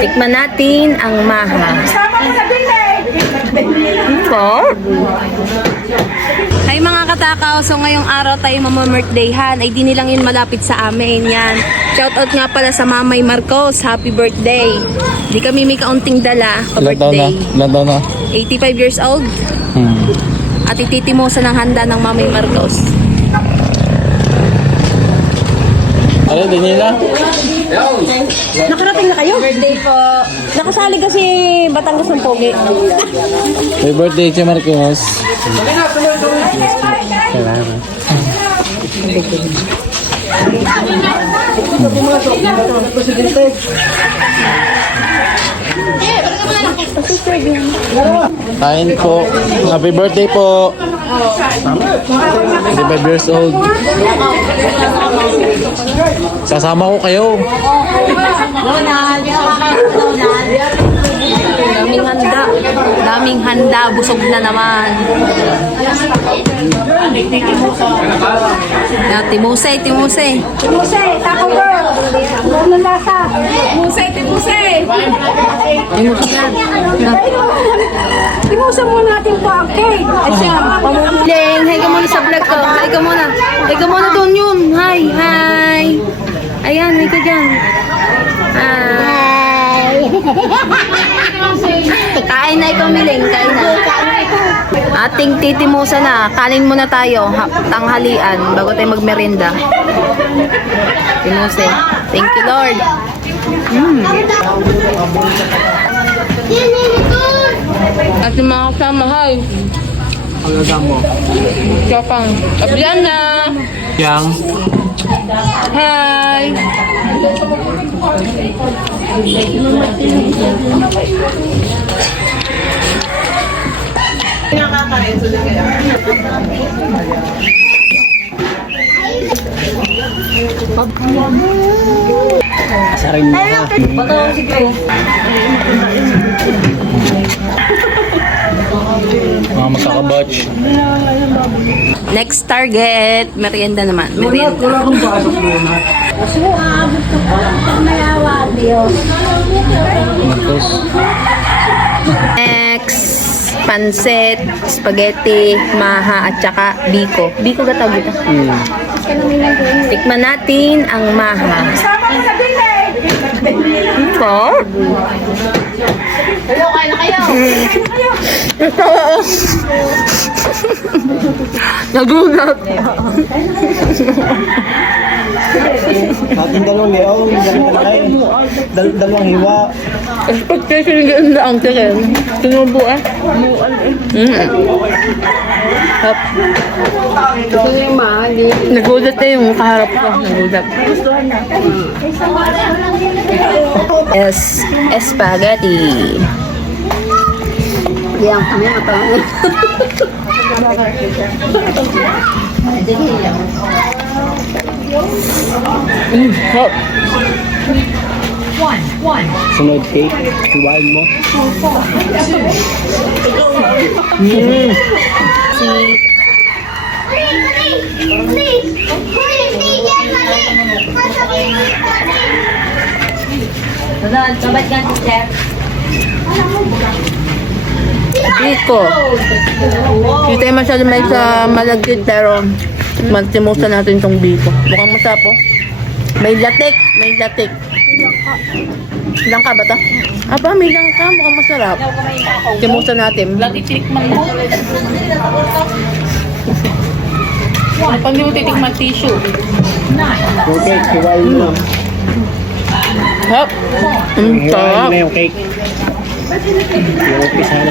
Tikman natin ang maha. Hi mga katakaw, so ngayong araw tayo mamamirthdayhan. Ay di nilang yun malapit sa amin. Yan. Shoutout nga pala sa Mamay Marcos. Happy birthday. Di kami may kaunting dala pa-birthday. Ilan taon na? 85 years old. At ititimosa ng handa ng Mamay Marcos. Ano, din nila? Nakarating na kayo? Birthday po. Nakasali kasi Batangas ng Pogi. May birthday si Marcos. Kain po. Happy birthday po. 25 years old. Sasama ko kayo. Daming handa. Daming handa. Busog na naman. Timuse. Timuse, Taco Girl. Ano lasa? Timuse. Timuse muna natin po ang cake. Ay siya, Leng, hi ka muna sa vlog ko. Hi ka muna. Hi ka muna doon yun. Hi, hi. Ayan, hi ka dyan. Hi. Kain na ikaw, Mileng. Kain na. Ating titimusa na. Kanin muna tayo. Tanghalian bago tayo magmerienda. Timuse. Thank you, Lord. At yung mga kasama, hi. Alaga mo. Chopang. Abriana. Yang. Hi. Sarin mo ha. Mga magkakabatch. Next target, merienda naman. Merienda. Wala akong pasok muna. Marcos. Next, pansit, spaghetti, maha, at saka biko. Biko ba tawag ito? Tikman natin ang maha. Ito? Hello, kain na kayo. Nagulat. Ating dalawang leong. Dalawang hiwa. Expectation yung na ang tikin. Sinubo ah. Hop. Nagulat na yung kaharap ko. Nagulat. Spaghetti. Yan, kami na pa. Hop. Sunod cake. Hiwain mo. Biko. Hindi tayo masyado may sa malagkit pero magtimusan natin itong biko. Mukhang masarap po. May latik. May latik. Langka ba ito? Aba, may langka. Mukhang masarap. Timusan natin. Titikman mo. Pag di mo titikman tissue. Okay, hiwain mo. Hop. Ang Hiwain sarap. mo yung cake. Yung umpisa na